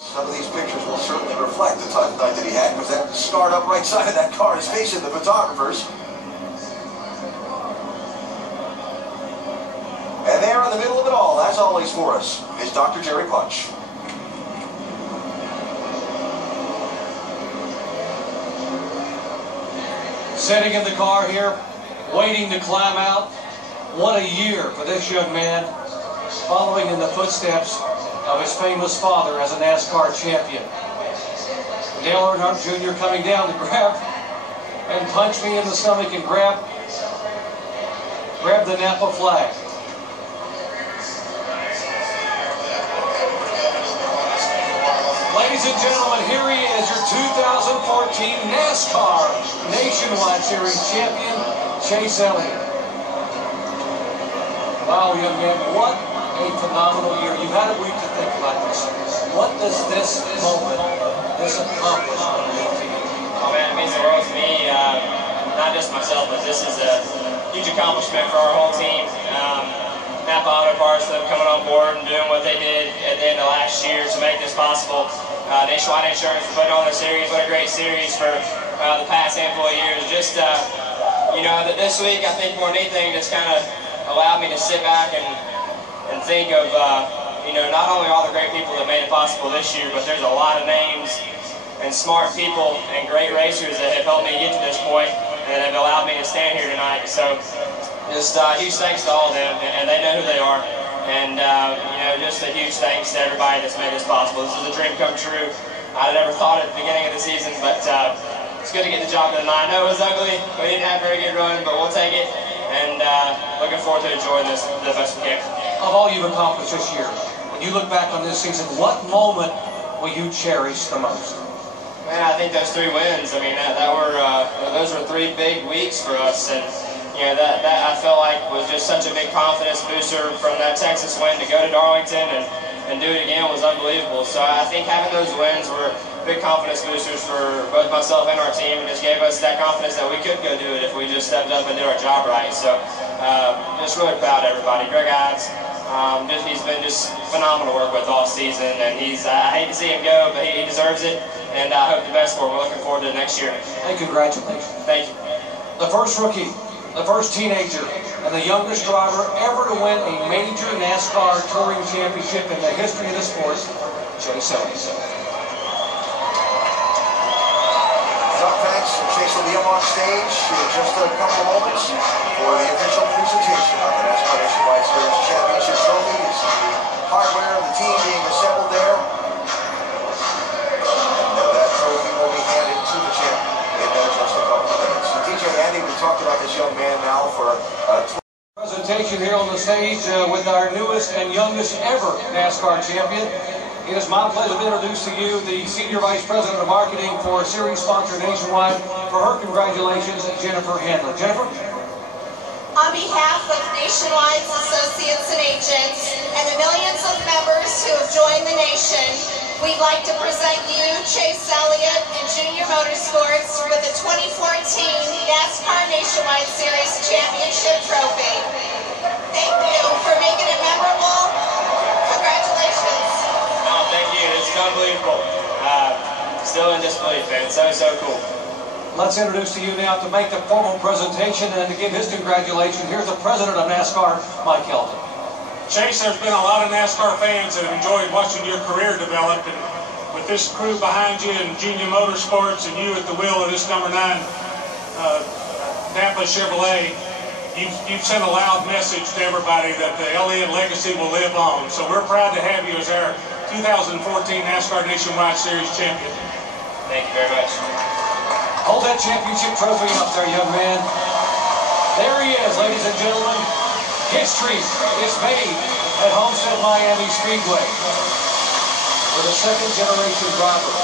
Some of these pictures will certainly reflect the tough night that he had, because that scarred up right side of that car is facing the photographers. And there in the middle of it all, as always for us, is Dr. Jerry Punch. Sitting in the car here, waiting to climb out. What a year for this young man, following in the footsteps of his famous father as a NASCAR champion. Dale Earnhardt Jr. coming down to grab and punch me in the stomach and grab the Napa flag. Ladies and gentlemen, here he is, your 2014 NASCAR Nationwide Series champion, Chase Elliott. Wow, young man, what a phenomenal year. You had a week to think about this. What does this moment, this accomplishment mean to you? Oh man, it means the world to me. Not just myself, but this is a huge accomplishment for our whole team. Napa Auto Parts, them coming on board and doing what they did at the end of last year to make this possible. Nationwide Insurance for putting on the series. What a great series for the past handful of years. Just, you know, this week, I think more than anything, just kind of allowed me to sit back and think of, you know, not only all the great people that made it possible this year, but there's a lot of names and smart people and great racers that have helped me get to this point and have allowed me to stand here tonight. So just huge thanks to all of them, and they know who they are. And, you know, just a huge thanks to everybody that's made this possible. This is a dream come true. I never thought at the beginning of the season, but it's good to get the job done. I know it was ugly. We didn't have a very good run, but we'll take it. And looking forward to enjoying this the best we can. Of all you've accomplished this year, when you look back on this season, what moment will you cherish the most? Man, I think those 3 wins. I mean, those were 3 big weeks for us, and you know that I felt like was just such a big confidence booster from that Texas win to go to Darlington and do it again was unbelievable. So I think having those wins were big confidence boosters for both myself and our team, and just gave us that confidence that we could go do it if we just stepped up and did our job right. So just really proud of everybody. Greg Ives, he's been just phenomenal to work with all season, and I hate to see him go, but he deserves it, and I hope the best for him. We're looking forward to the next year. And congratulations. Thank you. The first rookie, the first teenager, and the youngest driver ever to win a major NASCAR Touring Championship in the history of the sport, Chase Elliott. Doug, thanks. Chase will be up on stage in just a couple of moments for the official presentation of the NASCAR Nationwide Series Championship Trophy. You see the hardware of the team being assembled there. And that trophy will be handed to the champion in just a couple of minutes. So DJ and Andy, we talked about this young man now for presentation here on the stage with our newest and youngest ever NASCAR champion. It is my pleasure to introduce to you the Senior Vice President of Marketing for series sponsor Nationwide. For her congratulations, Jennifer Hanlon. Jennifer? On behalf of Nationwide's associates and agents and the millions of members who have joined the nation, we'd like to present you Chase Elliott and Junior Motorsports with the 2014 NASCAR Nationwide Series Championship Trophy. Thank you for making it memorable. Congratulations. Oh, thank you. It's unbelievable. Still in disbelief, man. So cool. Let's introduce to you now to make the formal presentation and to give his congratulations. Here's the president of NASCAR, Mike Eilliot. Chase, there's been a lot of NASCAR fans that have enjoyed watching your career develop, and with this crew behind you and Junior Motorsports and you at the wheel of this number 9 Napa Chevrolet, you've sent a loud message to everybody that the Eilliot legacy will live on. So we're proud to have you as our 2014 NASCAR Nationwide Series champion. Thank you very much. Hold that championship trophy up there, young man. There he is, ladies and gentlemen. History is made at Homestead Miami Speedway with a second-generation driver.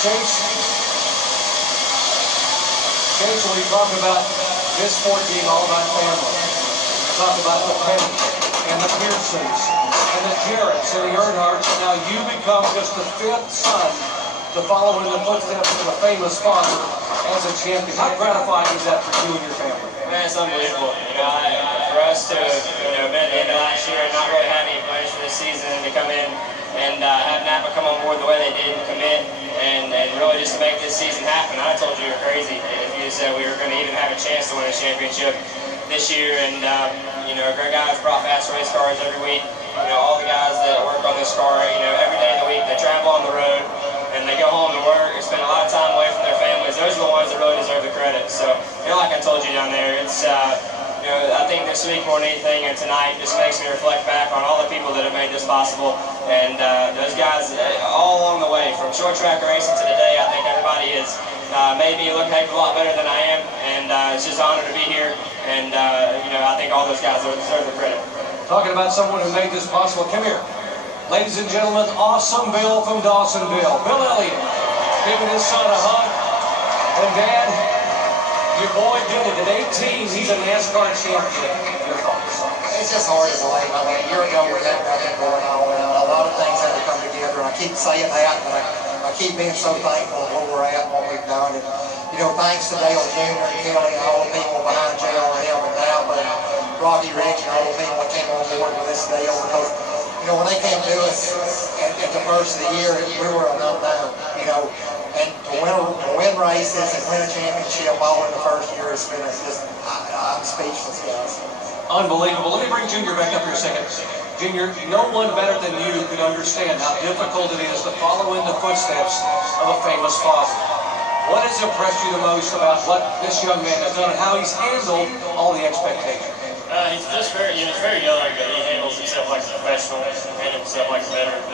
Chase, when we talk about this sport being all about family, talk about the Petty and the Pearsons and the Jarretts and the Earnhardts, and now you become just the 5th son to follow in the footsteps of a famous father as a champion. How gratifying is that for you and your family? Man, it's unbelievable. You know, for us to, you know, been at the end of last year and not really have any plans for this season, and to come in and have Napa come on board the way they did and commit and really just to make this season happen. I told you you're crazy if you said we were going to even have a chance to win a championship this year. And you know, our guys brought fast race cars every week. You know, all the guys that work on this car, you know, every day of the week they travel on the road and they go home to work and spend a lot of time away from their families. Those are the ones that really deserve the credit. So, you know, like I told you down there, it's you know, I think this week more than anything, and tonight just makes me reflect back on all the people that have made this possible. And those guys all along the way, from short track racing to today, I think everybody has made me look a heck of a lot better than I am. And it's just an honor to be here. And you know, I think all those guys deserve the credit. Talking about someone who made this possible, come here. Ladies and gentlemen, Awesome Bill from Dawsonville. Bill Eilliot, giving his son a hug. And Dad, your boy did it at 18. He's a NASCAR champion. Your thoughts? It's just hard to believe. I mean, a year ago we had nothing going on, and a lot of things had to come together. And I keep saying that, but I keep being so thankful for where we're at and what we've done. And, you know, thanks to Dale Jr. and Kelly and all the people behind JRM and now, but Rocky Rich and all the people that came on board with this deal, because, you know, when they came to us at the first of the year, we were an unknown, you know, and to win races and win a championship all in the first year, it's been just, I'm speechless, guys. Unbelievable. Let me bring Junior back up here a second. Junior, no one better than you could understand how difficult it is to follow in the footsteps of a famous father. What has impressed you the most about what this young man has done and how he's handled all the expectations? He's just very, you know, he's very young, but he handles himself like a professional, handles himself like a veteran.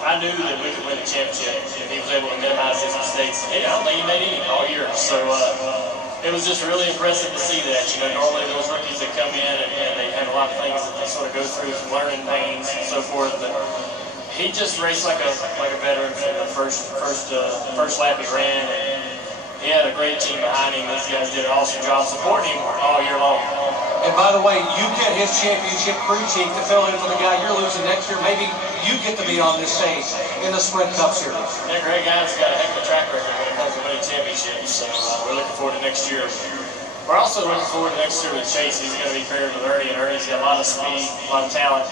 I knew that we could win the championship if he was able to minimize his mistakes. I don't think he made any all year, so it was just really impressive to see that. You know, normally those rookies that come in and they have a lot of things that they sort of go through, some learning pains and so forth. But he just raced like a veteran from the first lap he ran. And he had a great team behind him. These guys did an awesome job supporting him all year long. And by the way, you get his championship crew chief to fill in for the guy you're losing next year. Maybe you get to be on this stage in the Sprint Cup Series. Yeah, Greg Adams got a heck of a track record when it comes to winning championships, so we're looking forward to next year. We're also looking forward to next year with Chase. He's going to be paired with Ernie, and Ernie's got a lot of speed, a lot of talent.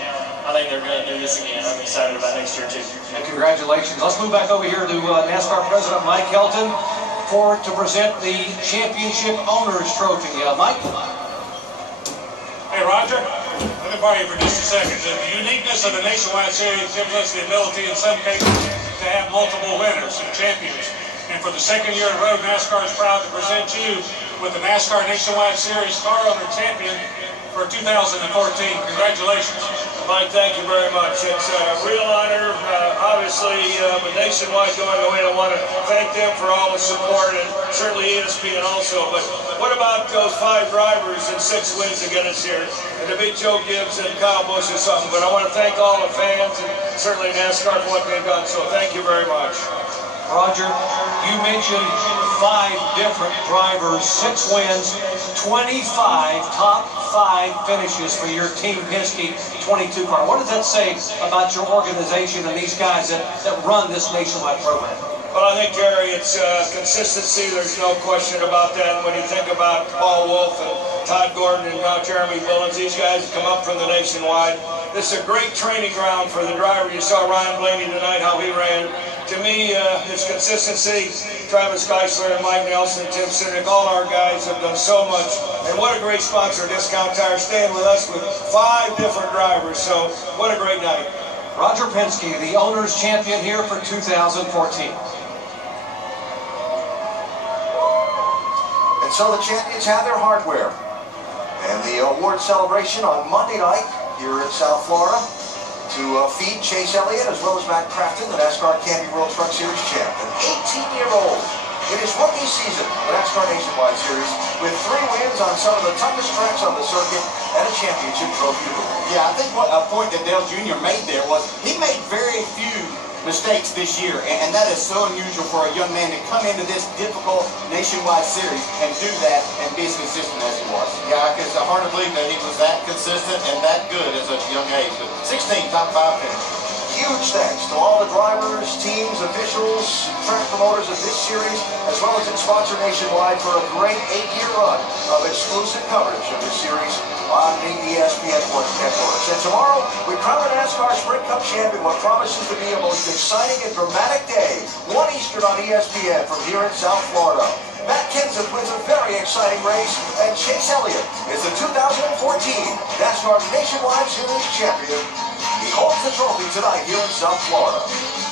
I think they're going to do this again. I'm excited about next year, too. And congratulations. Let's move back over here to NASCAR President Mike Helton to present the Championship Owners Trophy. Mike? Hey, Roger, let me borrow you for just a second. The uniqueness of the Nationwide Series gives us the ability in some cases to have multiple winners and champions. And for the second year in a row, NASCAR is proud to present you with the NASCAR Nationwide Series Car Owner Champion for 2014. Congratulations. Mike, thank you very much. It's a real honor. Obviously, with Nationwide going away, I want to thank them for all the support, and certainly ESPN also. But what about those 5 drivers and 6 wins to get us here? And to beat Joe Gibbs and Kyle Busch is something. But I want to thank all the fans and certainly NASCAR for what they've done. So thank you very much. Roger, you mentioned 5 different drivers, 6 wins, 25 top 5 finishes for your Team Penske 22 car. What does that say about your organization and these guys that run this nationwide program? Well, I think, Gary, it's consistency. There's no question about that. And when you think about Paul Wolf and Todd Gordon and now Jeremy Billings, these guys come up from the Nationwide. This is a great training ground for the driver. You saw Ryan Blaney tonight, how he ran. To me, it's consistency. Travis Geisler and Mike Nelson, Tim Sinek, all our guys have done so much. And what a great sponsor, Discount Tire, staying with us with 5 different drivers. So what a great night. Roger Penske, the owner's champion here for 2014. And so the champions have their hardware. And the award celebration on Monday night here in South Florida to feed Chase Elliott as well as Matt Crafton, the NASCAR Camping World Truck Series champ. An 18-year-old in his rookie season, the NASCAR Nationwide Series, with 3 wins on some of the toughest tracks on the circuit and a championship trophy. Yeah, I think a point that Dale Jr. made there was he made very few mistakes this year, and that is so unusual for a young man to come into this difficult Nationwide Series and do that and be as consistent as he was. Yeah, it's hard to believe that he was that consistent and that good at such a young age. But 16 top 5 finish. Huge thanks to all the drivers, teams, officials, track promoters of this series, as well as its sponsor Nationwide for a great 8-year run of exclusive coverage of this series on the ESPN networks. And tomorrow, we crown the NASCAR Sprint Cup champion, what promises to be a most exciting and dramatic day. 1 Eastern on ESPN from here in South Florida. Matt Kenseth wins a very exciting race, and Chase Elliott is the 2014 NASCAR Nationwide Series champion. He holds the trophy tonight here in South Florida.